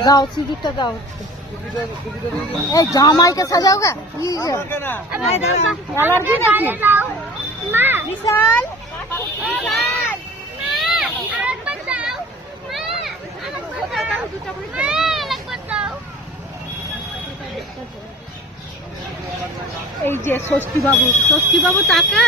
দাও সিঁদুরটা দাও। এই জামাইকে সাজাওগা অ্যালার্জি নাকি বিশাল? এই যে ষষ্ঠী বাবু টাকা